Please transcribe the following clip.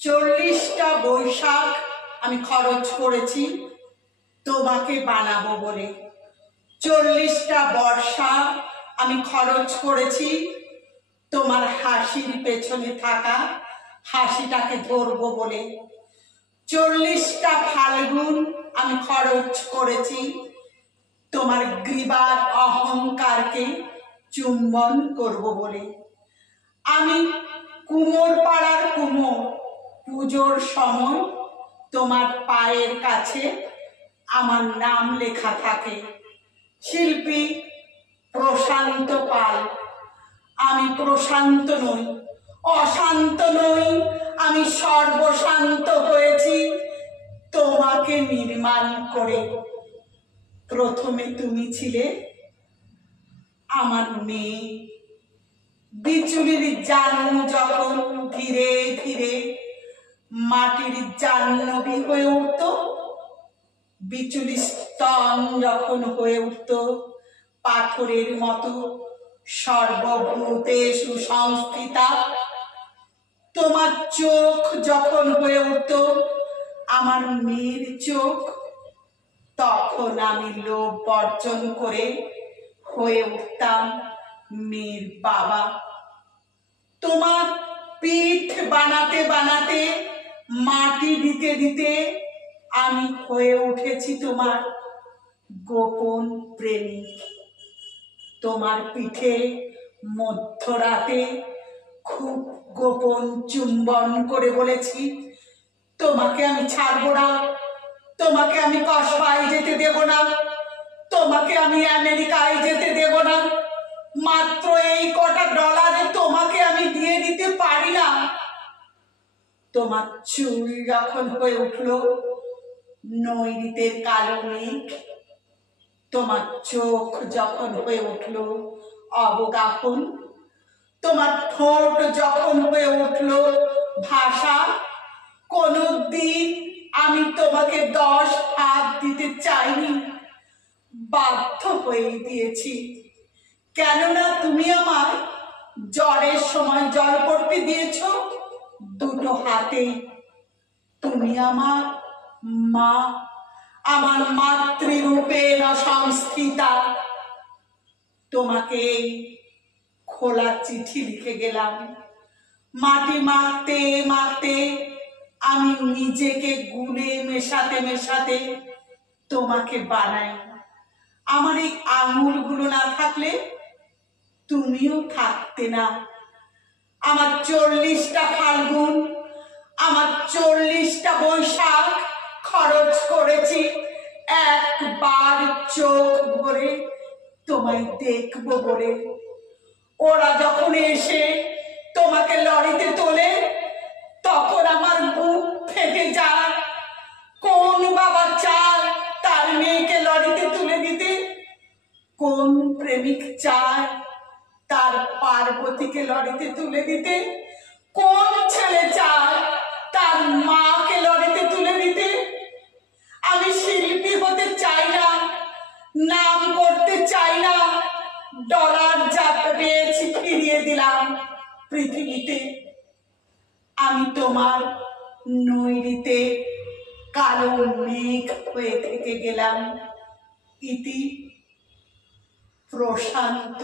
40টা বৈশাখ আমি খরচ করেছি তোমাকে বানাবো বলে। 40টা বর্ষা আমি খরচ করেছি তোমার হাসির পেছনে থাকা হাসিটাকে ধরবো বলে। 40টা ফাল্গুন আমি খরচ করেছি তোমার গ্রীবার অহংকারকে চুম্বন করব বলে। আমি কুমোর পাড়ার কুমোর, পুজোর সময় তোমার পায়ের কাছে আমার নাম লেখা থাকে। শিল্পী প্রশান্ত পাল। আমি প্রশান্ত নই, অশান্ত নই, আমি সর্বশান্ত হয়েছি তোমাকে নির্মাণ করে। প্রথমে তুমি ছিলে আমার মেয়ে। বিচুলির জানু যখন ধীরে ধীরে মাটির জাহ্নবী হয়ে উঠত, বিচুলি স্তন যখন হয়ে উঠত পাথরের মতো সর্বভূতে সুসংস্থিতা, তোমার চোখ যখন হয়ে উঠত আমার মেয়ের চোখ, তখন আমি লোভ বর্জন করে হয়ে উঠতাম মেয়ের বাবা। তোমার পিঠ বানাতে বানাতে, মাটি দিতে দিতে আমি হয়ে উঠেছি তোমার গোপন প্রেমিক। তোমার পিঠে মধ্যরাতে খুব গোপন চুম্বন করে বলেছি, তোমাকে আমি ছাড়বো না, তোমাকে আমি কসবায় যেতে দেব না, তোমাকে আমি আমেরিকায় যেতে দেব না, মাত্র এই কটা ডলারে তোমাকে আমি দিয়ে দিতে পারি না। তোমার চুল যখন হয়ে উঠলো নৈরিতের কালো মেঘ, তোমার চোখ যখন হয়ে উঠলো অবগাহন, তোমার ঠোঁট যখন হয়ে উঠলো ভাষা, কোনদিন আমি তোমাকে 10 হাত দিতে চাইনি, বাধ্য হয়ে দিয়েছি। কেননা তুমি আমার জ্বরের সময় জল পড়তে দিয়েছ 2 হাতে। তুমি আমার মা, আমার মাতৃরূপে সংস্থিতা। তোমাকে এই খোলা চিঠি লিখে গেলাম। মাটি মাখতে মাখতে আমি নিজেকে গুলে মেশাতে মেশাতে তোমাকে বানাই। আমার এই আঙুলগুলো না থাকলে তুমিও থাকতে না। আমার 40টা ফাল্গুন, আমার 40টা বৈশাখ খরচ করেছি একবার চোখ ভরে তোমায় দেখবো বলে। ওরা যখন এসে তোমাকে লরিতে তোলে তখন আমার বুক ফেটে যায়। কোন বাবা চায় তার মেয়েকে লরিতে তুলে দিতে? কোন প্রেমিক চায় তার পার্বতীকে লরিতে তুলে দিতে? কোন ছেলে চায় তার মাকে লরিতে তুলে দিতে? আমি শিল্পী হতে চাই না, নাম করতে চাই না, ডলার যা পেয়েছি ফিরিয়ে দিলাম পৃথিবীতে। আমি তোমার নৈরিতে কালো মেঘ হয়ে থেকে গেলাম। ইতি প্রশান্ত।